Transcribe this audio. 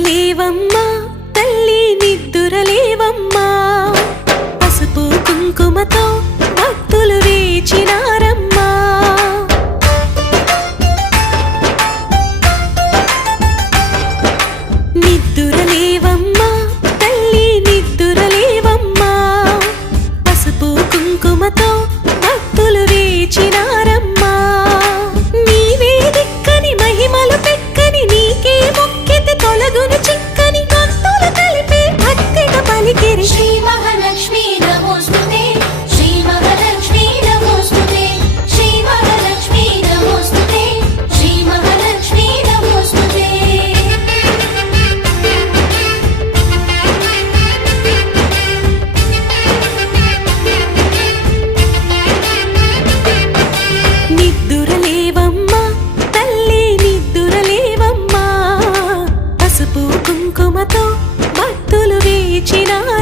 నిద్దురలేవమ్మా తల్లి నిద్దురలేవమ్మా పసుపు కుంకుమతో భక్తులు వేచినారమ్మా నిద్దురలేవమ్మా తల్లి నిద్దురలేవమ్మా పసుపు కుంకుమతో భక్తులు వేచినారమ్మా నీవే దిక్కని మహిమలు పెక్కని నీకే మొక్కితే తొలగును చిక్కని భక్తులు కలిపే భక్తిగా పలికిరి శ్రీ మహాలక్ష్మీ నమోస్తుతే శ్రీ మహాలక్ష్మీ నమోస్తుతే శ్రీ మహాలక్ష్మీ నమోస్తుతే శ్రీ మహాలక్ష్మీ నమోస్తుతే నిద్దురలేవమ్మా తల్లి నిద్దురలేవమ్మా పసుపు కుంకుమతో భక్తులు వేచినారమ్మా